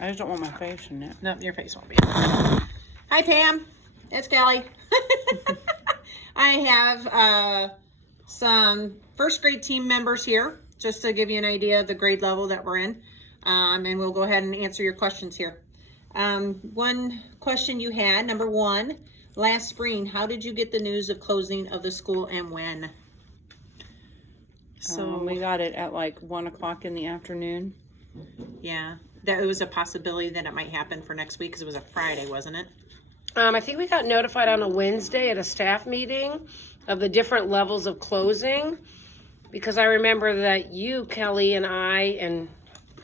I just don't want my face in it. No, your face won't be in it. Hi, Pam. It's Kelly. I have some first grade team members here, just to give you an idea of the grade level that we're in. And we'll go ahead and answer your questions here. One question you had, number one, last spring, how did you get the news of closing of the school and when? So we got it at like 1 o'clock in the afternoon. Yeah, that it was a possibility that it might happen for next week because it was a Friday, wasn't it? I think we got notified on a Wednesday at a staff meeting of the different levels of closing, because I remember that you, Kelly, and I and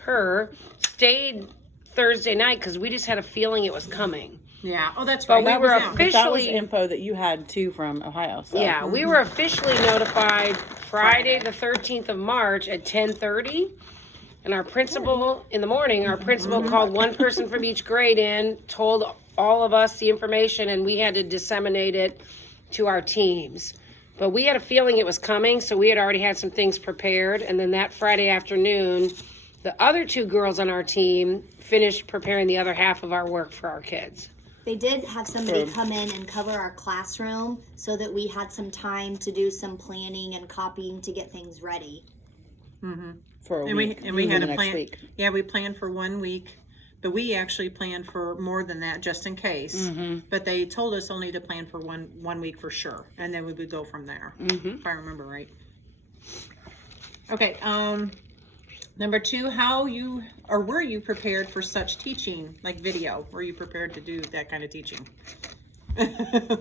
her stayed Thursday night because we just had a feeling it was coming. Yeah. Oh, that's But right. we That were was out. But that was officially, info that you had too from Ohio. So. yeah, we were officially notified Friday the 13th of March at 10:30. And our principal, in the morning, our principal called one person from each grade in, told all of us the information, and we had to disseminate it to our teams. But we had a feeling it was coming, so we had already had some things prepared. And then that Friday afternoon, the other two girls on our team finished preparing the other half of our work for our kids. They did have somebody come in and cover our classroom so that we had some time to do some planning and copying to get things ready. For a And week. we had the a next plan. week. Yeah, we planned for 1 week, but we actually planned for more than that just in case. But they told us only to plan for one week for sure, and then we would go from there. If I remember right. Okay. Number two, were you prepared for such teaching, like video? Were you prepared to do that kind of teaching?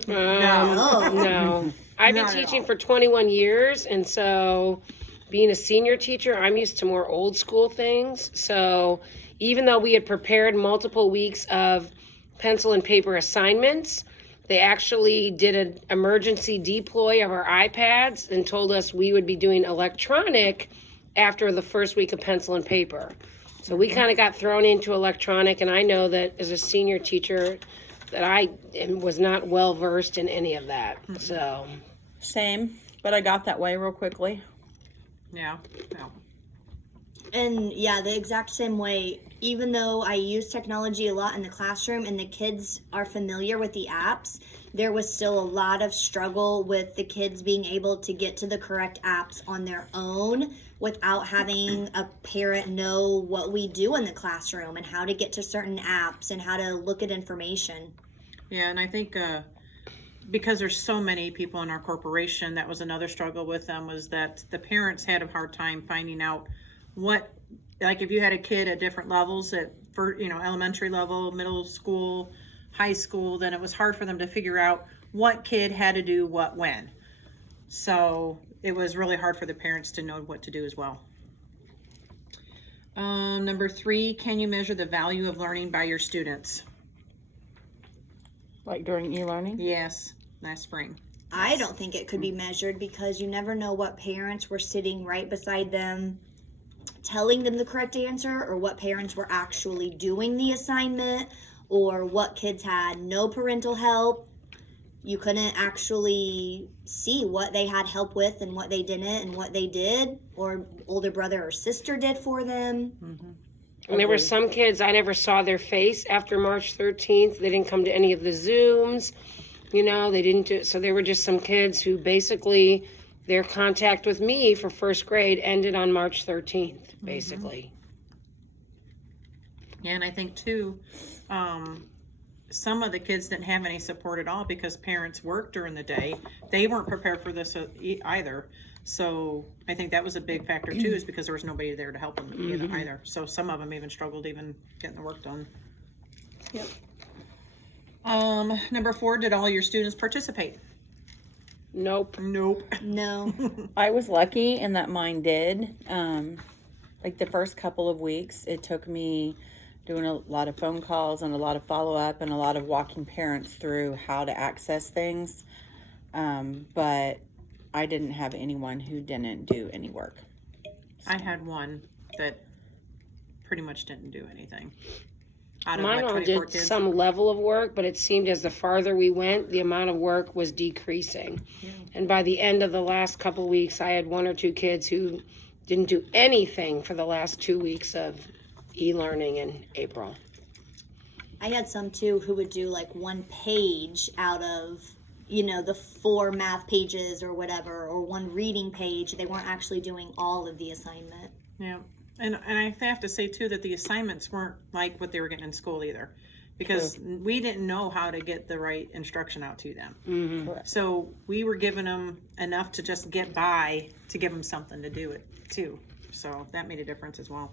No. I've been Not at teaching all. for 21 years, and so being a senior teacher, I'm used to more old school things. So even though we had prepared multiple weeks of pencil and paper assignments, they actually did an emergency deploy of our iPads and told us we would be doing electronic after the first week of pencil and paper. So we kind of got thrown into electronic, and I know that as a senior teacher that I was not well versed in any of that. So Same, but I got that way real quickly. Yeah. And yeah, the exact same way. Even though I use technology a lot in the classroom and the kids are familiar with the apps, there was still a lot of struggle with the kids being able to get to the correct apps on their own without having a parent know what we do in the classroom and how to get to certain apps and how to look at information. Yeah, and I think because there's so many people in our corporation, that was another struggle with them, was that the parents had a hard time finding out what, like if you had a kid at different levels, elementary level, middle school, high school, then it was hard for them to figure out what kid had to do what when. So it was really hard for the parents to know what to do as well. Number three, can you measure the value of learning by your students? Like during e-learning. Yes, last spring. I don't think it could be measured because you never know what parents were sitting right beside them telling them the correct answer, or what parents were actually doing the assignment, or what kids had no parental help. You couldn't actually see what they had help with and what they didn't and what they did or older brother or sister did for them. and there were some kids I never saw their face after March 13th. They didn't come to any of the Zooms. They didn't do, so there were just some kids who basically their contact with me for first grade ended on March 13th, basically. Yeah, and I think too, some of the kids didn't have any support at all because parents worked during the day. They weren't prepared for this either. So I think that was a big factor too, is because there was nobody there to help them either. So some of them even struggled even getting the work done. Yep. Number four, did all your students participate? Nope. Nope. No. I was lucky in that mine did. Like the first couple of weeks, it took me doing a lot of phone calls and a lot of follow-up and a lot of walking parents through how to access things. But I didn't have anyone who didn't do any work. I had one that pretty much didn't do anything. Out of Mine all 24 did kids. some level of work, but it seemed as the farther we went, the amount of work was decreasing. And by the end of the last couple weeks, I had one or two kids who didn't do anything for the last 2 weeks of e-learning in April. I had some too who would do like one page out of, the 4 math pages or whatever, or one reading page. They weren't actually doing all of the assignment. Yeah, and I have to say too that the assignments weren't like what they were getting in school either, because we didn't know how to get the right instruction out to them. So we were giving them enough to just get by to give them something to do it too. So that made a difference as well.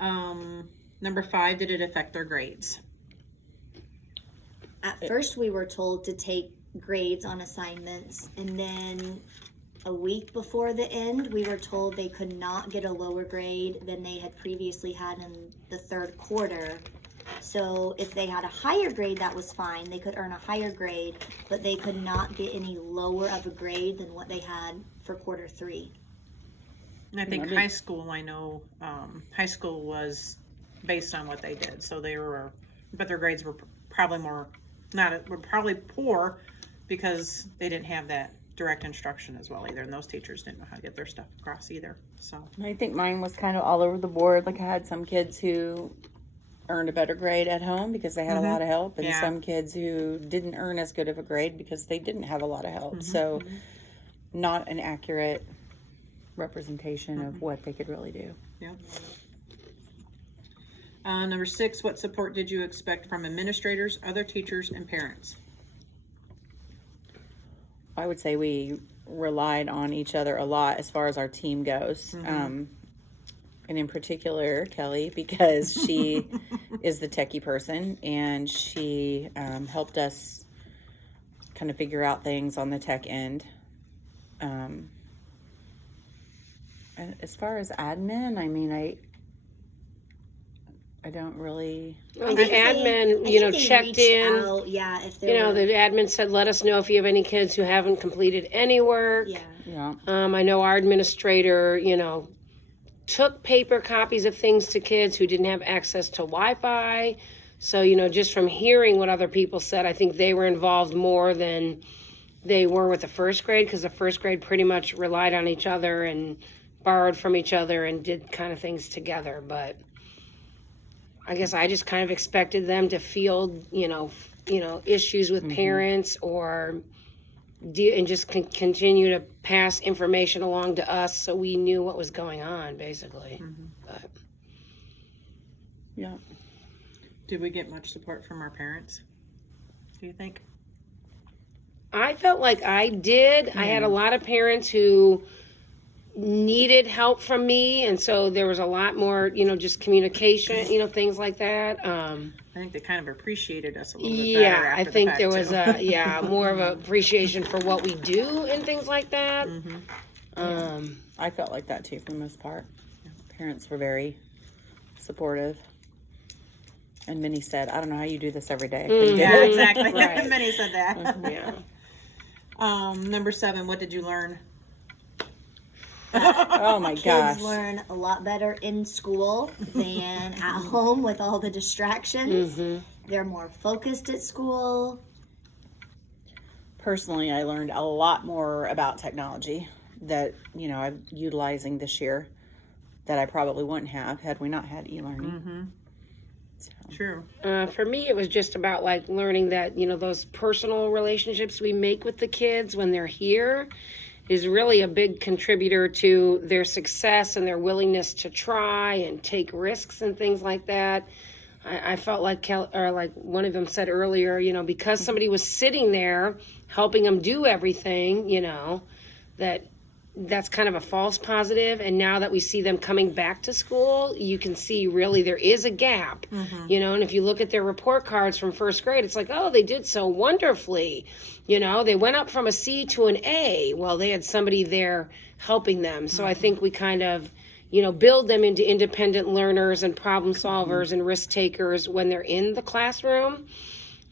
Number 5, did it affect their grades? At first, we were told to take grades on assignments, and then a week before the end, we were told they could not get a lower grade than they had previously had in the 3rd quarter. So if they had a higher grade, that was fine. They could earn a higher grade, but they could not get any lower of a grade than what they had for quarter 3. And I think high school, I know, high school was based on what they did. So but their grades were probably were probably poor because they didn't have that direct instruction as well either. And those teachers didn't know how to get their stuff across either. So I think mine was kind of all over the board. Like I had some kids who earned a better grade at home because they had a lot of help, and Yeah. some kids who didn't earn as good of a grade because they didn't have a lot of help. So not an accurate representation of what they could really do. yeah. Number 6, what support did you expect from administrators, other teachers, and parents? I would say we relied on each other a lot as far as our team goes. And in particular, Kelly, because she is the techie person, and she helped us kind of figure out things on the tech end. And as far as admin, I mean, I don't really. Well, the admin, They checked reached in. out, yeah, if there were, The admin said, let us know if you have any kids who haven't completed any work. yeah. Yeah. I know our administrator, took paper copies of things to kids who didn't have access to Wi-Fi. So, just from hearing what other people said, I think they were involved more than they were with the first grade, because the first grade pretty much relied on each other and borrowed from each other and did kind of things together. But I guess I just kind of expected them to field, issues with parents or and just continue to pass information along to us so we knew what was going on, basically. But Yeah. Did we get much support from our parents, do you think? I felt like I did. I had a lot of parents who needed help from me, and so there was a lot more, just communication, things like that. I think they kind of appreciated us a little bit better Yeah, I after the think fact, there was too. more of a appreciation for what we do and things like that. I felt like that too for the most part. Parents were very supportive. And Minnie said, I don't know how you do this every day. I couldn't do Yeah, it." exactly. Right. Many said that. Yeah. Number 7, what did you learn? Oh my gosh. Kids learn a lot better in school than at home with all the distractions. They're more focused at school. Personally, I learned a lot more about technology that, I'm utilizing this year that I probably wouldn't have had we not had e-learning. True. For me, it was just about learning that, those personal relationships we make with the kids when they're here is really a big contributor to their success and their willingness to try and take risks and things like that. I felt like like one of them said earlier, because somebody was sitting there helping them do everything, that's kind of a false positive. And now that we see them coming back to school, you can see really there is a gap, and if you look at their report cards from first grade, it's like, oh, they did so wonderfully. They went up from a C to an A. Well, they had somebody there helping them. So I think we kind of, build them into independent learners and problem solvers and risk takers when they're in the classroom.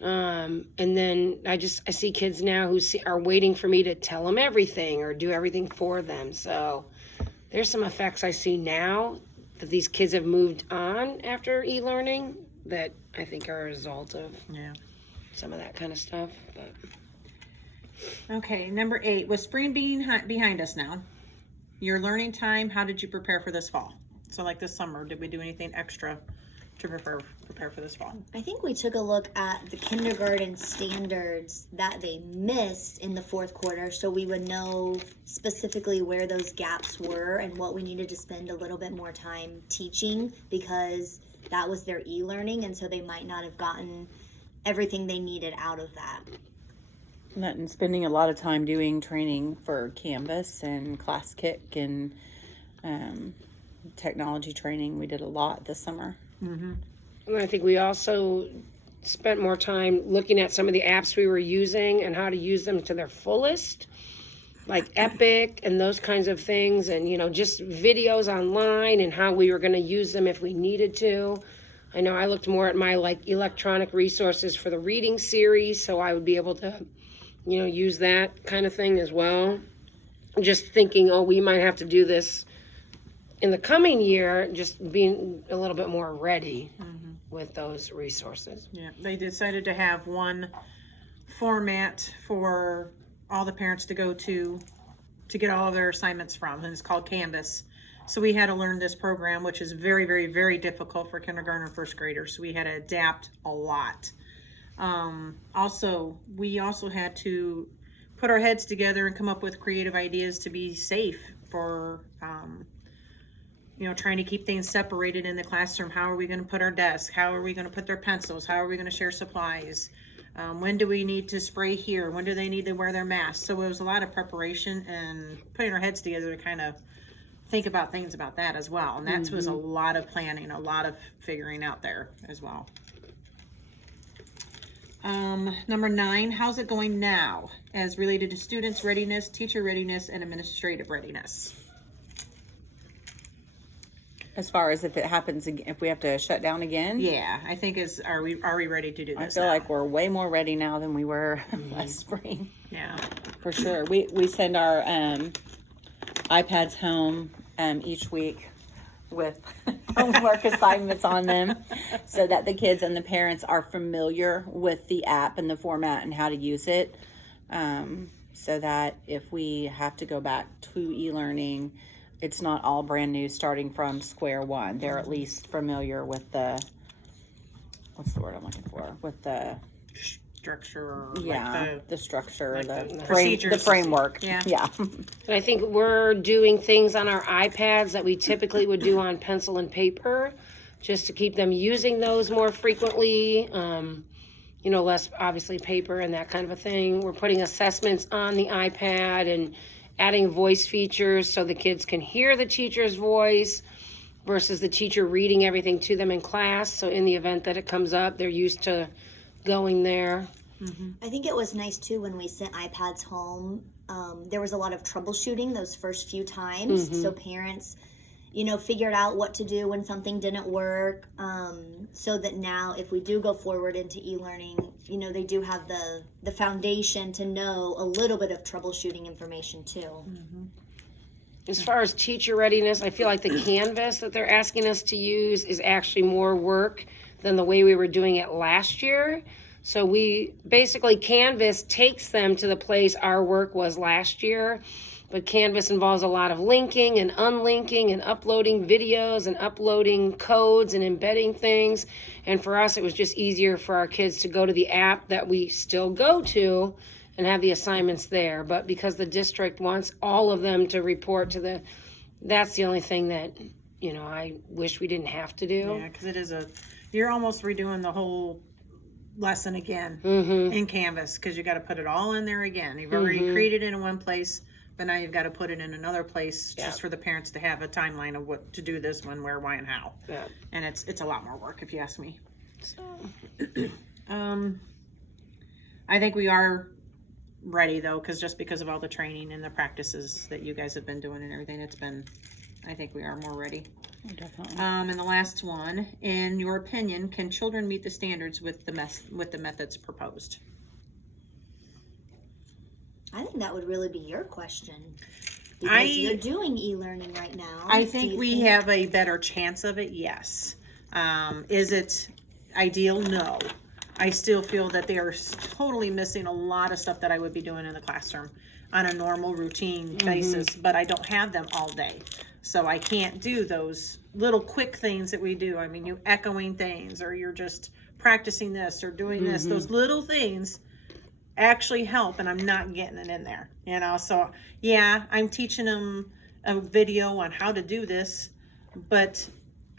And then I see kids now who are waiting for me to tell them everything or do everything for them. So there's some effects I see now that these kids have moved on after e-learning that I think are a result of some of that kind of stuff. But Okay, number 8, with spring being behind us now, your learning time, how did you prepare for this fall? So like this summer, did we do anything extra to prepare for this fall? I think we took a look at the kindergarten standards that they missed in the fourth quarter, so we would know specifically where those gaps were and what we needed to spend a little bit more time teaching, because that was their e-learning, and so they might not have gotten everything they needed out of that. And spending a lot of time doing training for Canvas and Class Kick and technology training. We did a lot this summer. And I think we also spent more time looking at some of the apps we were using and how to use them to their fullest, like Epic and those kinds of things, and just videos online and how we were going to use them if we needed to. I know I looked more at my electronic resources for the reading series, so I would be able to use that kind of thing as well. Just thinking, we might have to do this in the coming year, just being a little bit more ready with those resources. Yeah, they decided to have one format for all the parents to go to get all of their assignments from, and it's called Canvas. So we had to learn this program, which is very, very, very difficult for kindergarten and first graders. So we had to adapt a lot. We also had to put our heads together and come up with creative ideas to be safe for, trying to keep things separated in the classroom. How are we going to put our desks? How are we going to put their pencils? How are we going to share supplies? When do we need to spray here? When do they need to wear their masks? So it was a lot of preparation and putting our heads together to kind of think about things about that as well. And that was a lot of planning, a lot of figuring out there as well. Number 9, how's it going now as related to students' readiness, teacher readiness, and administrative readiness? As far as if it happens, if we have to shut down again, Yeah, I think are we ready to do I this feel now? like we're way more ready now than we were last spring. Yeah. For sure. We send our iPads home each week with homework assignments on them so that the kids and the parents are familiar with the app and the format and how to use it, so that if we have to go back to e-learning, it's not all brand new starting from square one. They're at least familiar with the, what's the word I'm looking for? With the Structure or the structure, the procedures. framework. Yeah. And I think we're doing things on our iPads that we typically would do on pencil and paper, just to keep them using those more frequently. Less obviously paper and that kind of a thing. We're putting assessments on the iPad and adding voice features so the kids can hear the teacher's voice versus the teacher reading everything to them in class. So in the event that it comes up, they're used to going there. I think it was nice too when we sent iPads home. There was a lot of troubleshooting those first few times, so parents, figured out what to do when something didn't work. So that now, if we do go forward into e-learning, they do have the foundation to know a little bit of troubleshooting information too. As far as teacher readiness, I feel like the Canvas that they're asking us to use is actually more work than the way we were doing it last year. So we basically, Canvas takes them to the place our work was last year, but Canvas involves a lot of linking and unlinking and uploading videos and uploading codes and embedding things. And for us, it was just easier for our kids to go to the app that we still go to and have the assignments there. But because the district wants all of them to report to that's the only thing that, I wish we didn't have to do. Yeah, because you're almost redoing the whole lesson again in Canvas, because you got to put it all in there again. You've already created it in one place, but now you've got to put it in another place just for the parents to have a timeline of what to do this, when, where, why, and how. Yeah. And it's a lot more work, if you ask me. I think we are ready though, because of all the training and the practices that you guys have been doing and everything. I think we are more ready. Definitely. And the last one, in your opinion, can children meet the standards with the methods proposed? I think that would really be your question, because you're doing e-learning right now. I think we have a better chance of it, yes. Is it ideal? No. I still feel that they are totally missing a lot of stuff that I would be doing in the classroom on a normal routine basis, but I don't have them all day. So I can't do those little quick things that we do. I mean, you echoing things, or you're just practicing this or doing this. Those little things actually help, and I'm not getting it in there, you know? So yeah, I'm teaching them a video on how to do this, but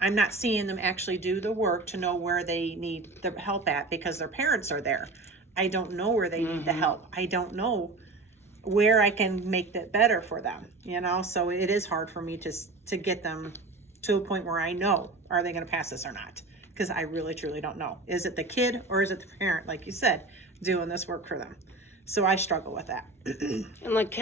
I'm not seeing them actually do the work to know where they need the help at, because their parents are there. I don't know where they need the help. I don't know where I can make that better for them, you know? So it is hard for me to get them to a point where I know, are they going to pass this or not? Because I really, truly don't know. Is it the kid or is it the parent, like you said, doing this work for them? So I struggle with that.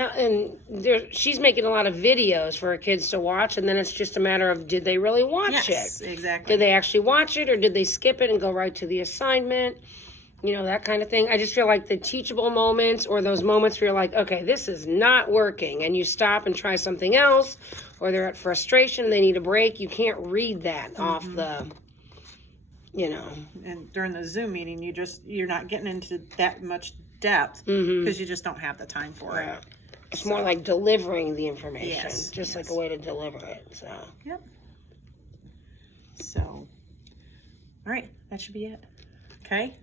And she's making a lot of videos for her kids to watch, and then it's just a matter of, did they really watch Yes, it? exactly. Did they actually watch it, or did they skip it and go right to the assignment? You know, that kind of thing. I just feel like the teachable moments, or those moments where you're like, okay, this is not working, and you stop and try something else, or they're at frustration, they need a break. You can't read that off the, you know. And during the Zoom meeting, you're not getting into that much depth because you just don't have the time for it. It's more like delivering the information, Yes, just like a way to deliver it. So. Yep. So, all right, that should be it. Okay.